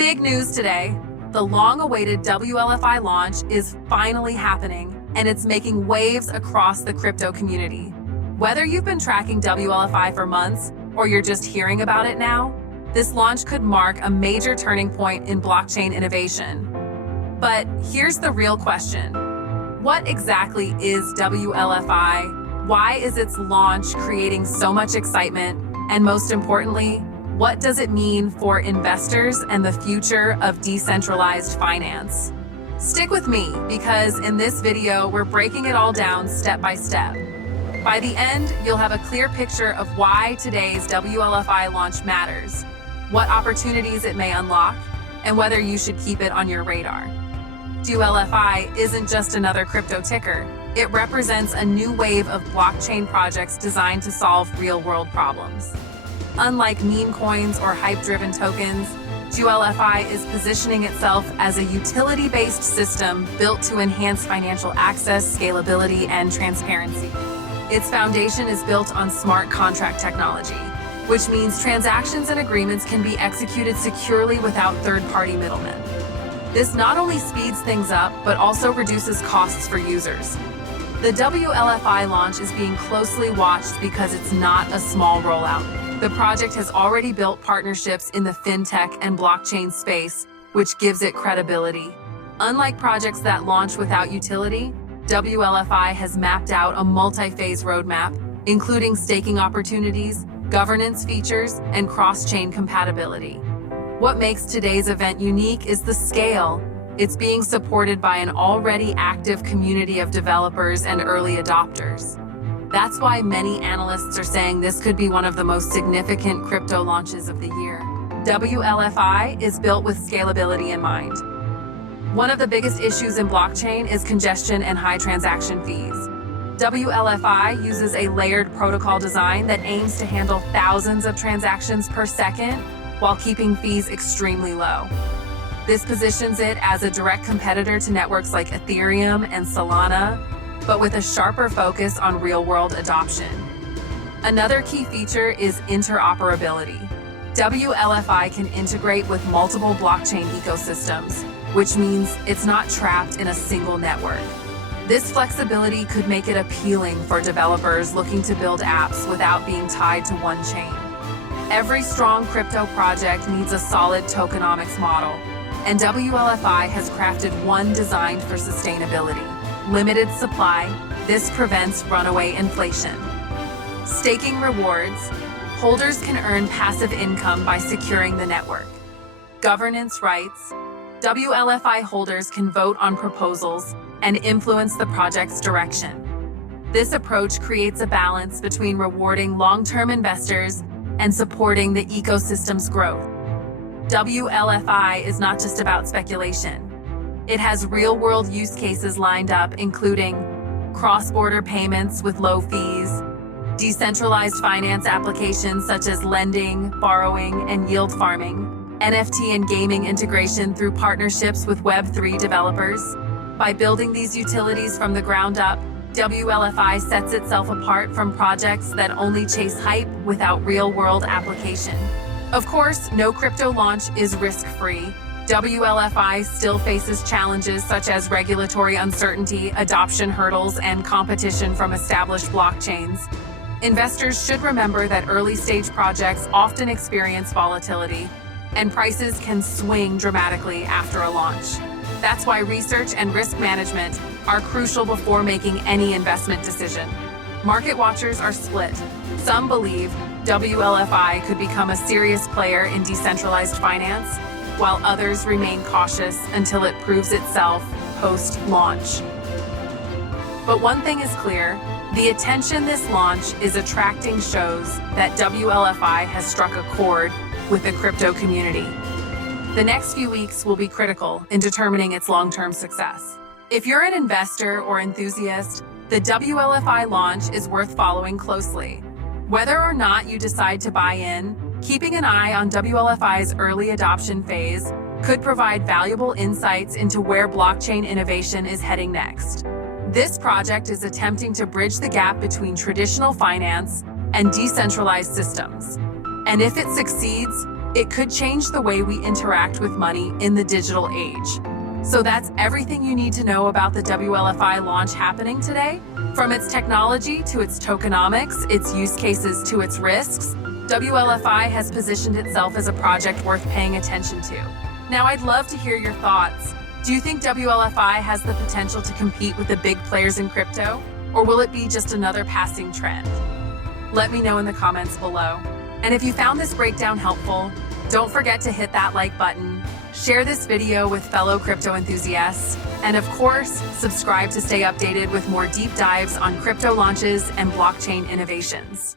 Big news today. The long-awaited WLFI launch is finally happening, and it's making waves across the crypto community. Whether you've been tracking WLFI for months or you're just hearing about it now, this launch could mark a major turning point in blockchain innovation. But here's the real question. What exactly is WLFI? Why is its launch creating so much excitement? And most importantly, what does it mean for investors and the future of decentralized finance? Stick with me, because in this video, we're breaking it all down step by step. By the end, you'll have a clear picture of why today's WLFI launch matters, what opportunities it may unlock, and whether you should keep it on your radar. WLFI isn't just another crypto ticker. It represents a new wave of blockchain projects designed to solve real-world problems. Unlike meme coins or hype-driven tokens, WLFI is positioning itself as a utility-based system built to enhance financial access, scalability, and transparency. Its foundation is built on smart contract technology, which means transactions and agreements can be executed securely without third-party middlemen. This not only speeds things up, but also reduces costs for users. The WLFI launch is being closely watched because it's not a small rollout. The project has already built partnerships in the fintech and blockchain space, which gives it credibility. Unlike projects that launch without utility, WLFI has mapped out a multi-phase roadmap, including staking opportunities, governance features, and cross-chain compatibility. What makes today's event unique is the scale. It's being supported by an already active community of developers and early adopters. That's why many analysts are saying this could be one of the most significant crypto launches of the year. WLFI is built with scalability in mind. One of the biggest issues in blockchain is congestion and high transaction fees. WLFI uses a layered protocol design that aims to handle thousands of transactions per second while keeping fees extremely low. This positions it as a direct competitor to networks like Ethereum and Solana, but with a sharper focus on real-world adoption. Another key feature is interoperability. WLFI can integrate with multiple blockchain ecosystems, which means it's not trapped in a single network. This flexibility could make it appealing for developers looking to build apps without being tied to one chain. Every strong crypto project needs a solid tokenomics model, and WLFI has crafted one designed for sustainability. Limited supply, this prevents runaway inflation. Staking rewards, holders can earn passive income by securing the network. Governance rights, WLFI holders can vote on proposals and influence the project's direction. This approach creates a balance between rewarding long-term investors and supporting the ecosystem's growth. WLFI is not just about speculation. It has real-world use cases lined up, including cross-border payments with low fees, decentralized finance applications such as lending, borrowing, and yield farming, NFT and gaming integration through partnerships with Web3 developers. By building these utilities from the ground up, WLFI sets itself apart from projects that only chase hype without real-world application. Of course, no crypto launch is risk-free. WLFI still faces challenges such as regulatory uncertainty, adoption hurdles, and competition from established blockchains. Investors should remember that early-stage projects often experience volatility, and prices can swing dramatically after a launch. That's why research and risk management are crucial before making any investment decision. Market watchers are split. Some believe WLFI could become a serious player in decentralized finance, while others remain cautious until it proves itself post-launch. But one thing is clear, the attention this launch is attracting shows that WLFI has struck a chord with the crypto community. The next few weeks will be critical in determining its long-term success. If you're an investor or enthusiast, the WLFI launch is worth following closely. Whether or not you decide to buy in, keeping an eye on WLFI's early adoption phase could provide valuable insights into where blockchain innovation is heading next. This project is attempting to bridge the gap between traditional finance and decentralized systems. And if it succeeds, It could change the way we interact with money in the digital age. So that's everything you need to know about the WLFI launch happening today. From its technology to its tokenomics, its use cases to its risks, WLFI has positioned itself as a project worth paying attention to. Now, I'd love to hear your thoughts. Do you think WLFI has the potential to compete with the big players in crypto, or will it be just another passing trend? Let me know in the comments below. And if you found this breakdown helpful, don't forget to hit that like button, share this video with fellow crypto enthusiasts, and of course, subscribe to stay updated with more deep dives on crypto launches and blockchain innovations.